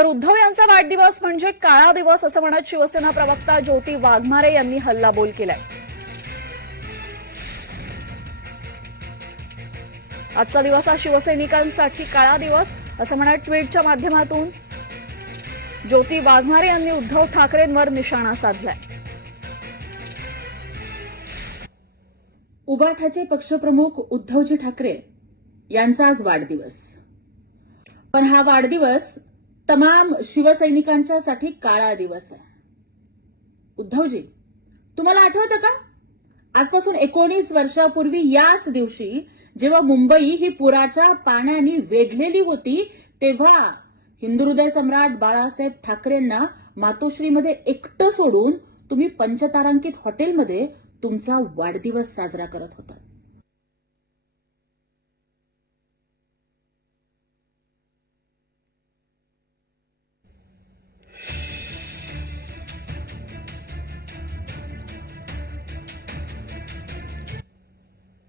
तर उद्धव यांचा वाढदिवस म्हणजे काळा दिवस असं म्हणत शिवसेना प्रवक्ता ज्योती वाघमारे यांनी हल्लाबोल केलाय. आजचा दिवस हा शिवसैनिकांसाठी काळा दिवस असं म्हणत ट्विटच्या माध्यमातून ज्योती वाघमारे यांनी उद्धव ठाकरेंवर निशाणा साधलाय. उबाठाचे पक्षप्रमुख उद्धवजी ठाकरे यांचा आज वाढदिवस. पण हा वाढदिवस तमाम शिवसैनिकांच्यासाठी काळा दिवस आहे. उद्धवजी तुम्हाला आठवतं का? आजपासून एकोणीस वर्षापूर्वी याच दिवशी जेव्हा मुंबई ही पुराच्या पाण्याने वेढलेली होती तेव्हा हिंदुहृदय सम्राट बाळासाहेब ठाकरेंना मातोश्रीमध्ये एकटं सोडून तुम्ही पंचतारांकित हॉटेलमध्ये तुमचा वाढदिवस साजरा करत होता